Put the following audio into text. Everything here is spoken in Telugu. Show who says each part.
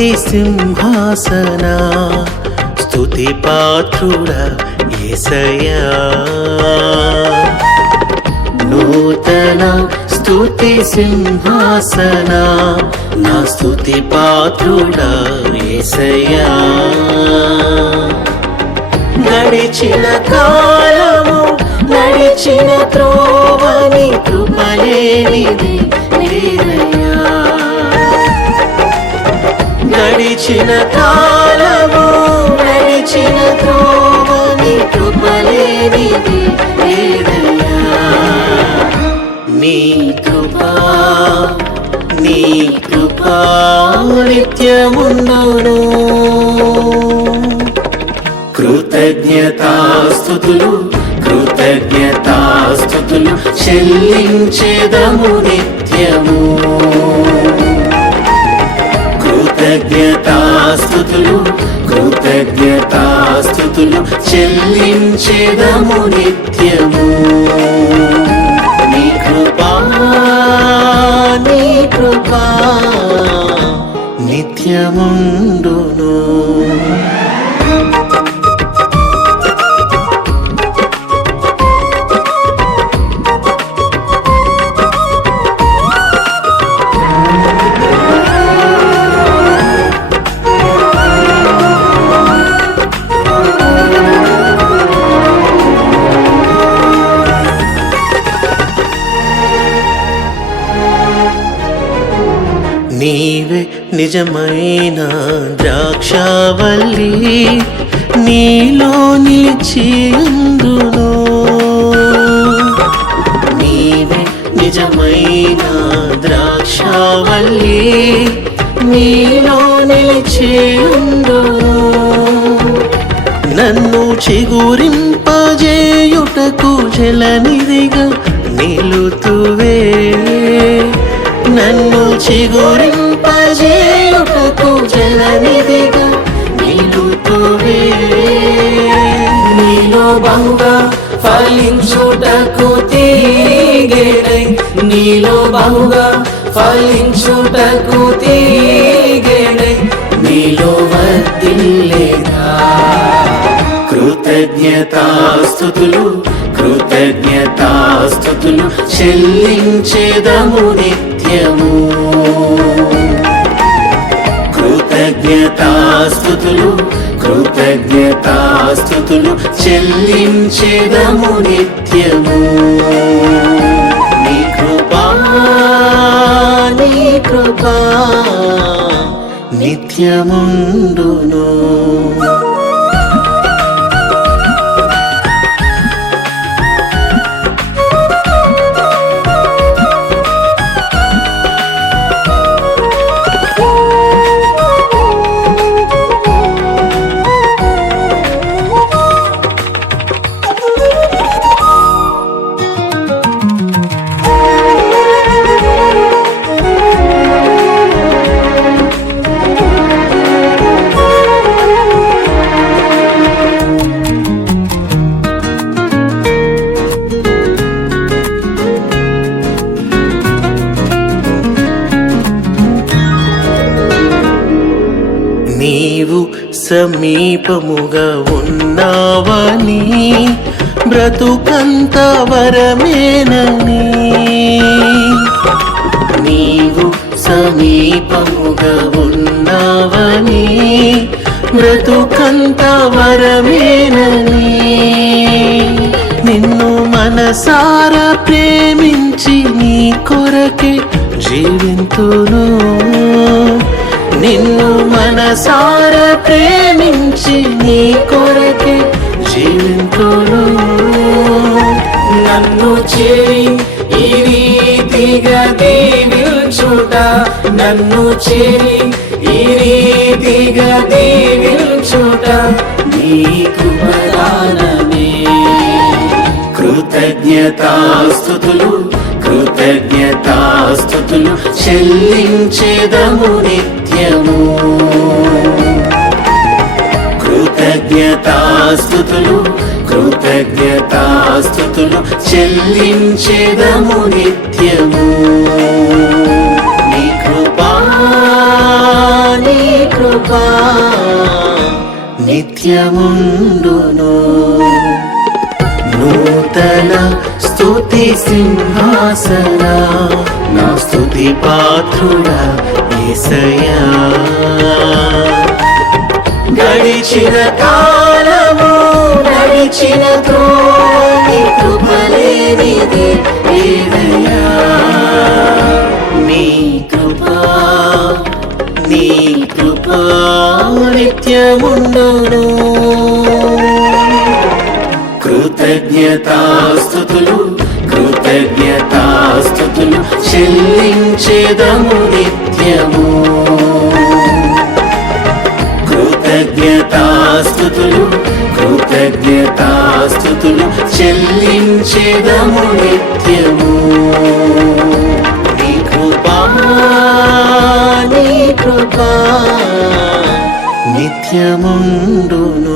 Speaker 1: స్తుతి సింహాసన స్థుతి పాత్రుడ ఏసయ్యా. నూతన స్థుతి సింహాసన నా స్థుతి పాత్రుడ ఏసయ్యా. గడిచిన కాలము నడిచిన త్రోవని కృపలేనిది గడిచిన కాలము నడిచిన త్రోవని కృపలేనిది నీ కృపా నీ కృపా నిత్యముందును కృతజ్ఞతాస్తుతులు కృతజ్ఞతాస్తుతులు చెల్లించేదము నిత్యము. కృతజ్ఞతాస్తుతులు కృతజ్ఞతాస్తుతులు చెల్లించేదము నిత్యము. నీ కృపా నీ కృపా నిత్యముండును. నీవే నిజమైన ద్రాక్షావల్లి నీలో నిలిచియుందును నీవే నిజమైన ద్రాక్షావల్లి నీలో నిలిచియుందును నన్ను చిగురింపజేయుటకు జలనిదిగా నిలుతువే. నన్ను
Speaker 2: చిగు బహుగా ఫలించుటకు తీగేడై. నీలో బహుగా ఫలించుటకు తీగేడై. నీలో వర్తిల్లేదా
Speaker 1: కృతజ్ఞతాస్తుతులు కృతజ్ఞతాస్తుతులు చెల్లించేదము నిత్యము. కృతజ్ఞతాస్తుతులు కృతజ్ఞతాస్తుతులు చెల్లించేదము నిత్యము. నీ కృపా నీ కృపా నిత్యముండును. సమీపముగా ఉన్నావని బ్రతుకంత వరమేనని నీవు సమీపముగా ఉన్నావని బ్రతుకంత వరమేనని నిన్ను మనసారా ప్రేమించి నీ కొరకే జీవింతును. నిన్ను మనసార ప్రేమించి నీ కొరకే జీవింతును
Speaker 2: నన్ను చేరి ఈ రీతిగా దీవించుట. నన్ను చేరి ఈ రీతిగా దీవించుట. నీకు కృపదానమే
Speaker 1: కృతజ్ఞతాస్తుతులు కృతజ్ఞతాస్తుతులు చెల్లించేదము సమయము. కృతజ్ఞతాస్థుతులు కృతజ్ఞతాస్థుతులు చెల్లించేదము నిత్యము. నీ కృపా నీ కృపా నిత్యముండును. నూతన స్తుతి సింహాసన నా స్తుతి పాత్రుడా ఏసయ్యా గడిచిన కాలము నడిచిన త్రోని కృపలేనిది ఏదయ్యా. నీ కృప నీ కృప నిత్యముండును. కృతజ్ఞతాస్తుతులు కృతజ్ఞతాస్తుతులు చెల్లించేదము నిత్యము కృతజ్ఞతాస్తుతులు కృతజ్ఞతాస్తుతులు చెల్లించేదము నిత్యము. నీ కృపా నీ కృపా నిత్యముండును.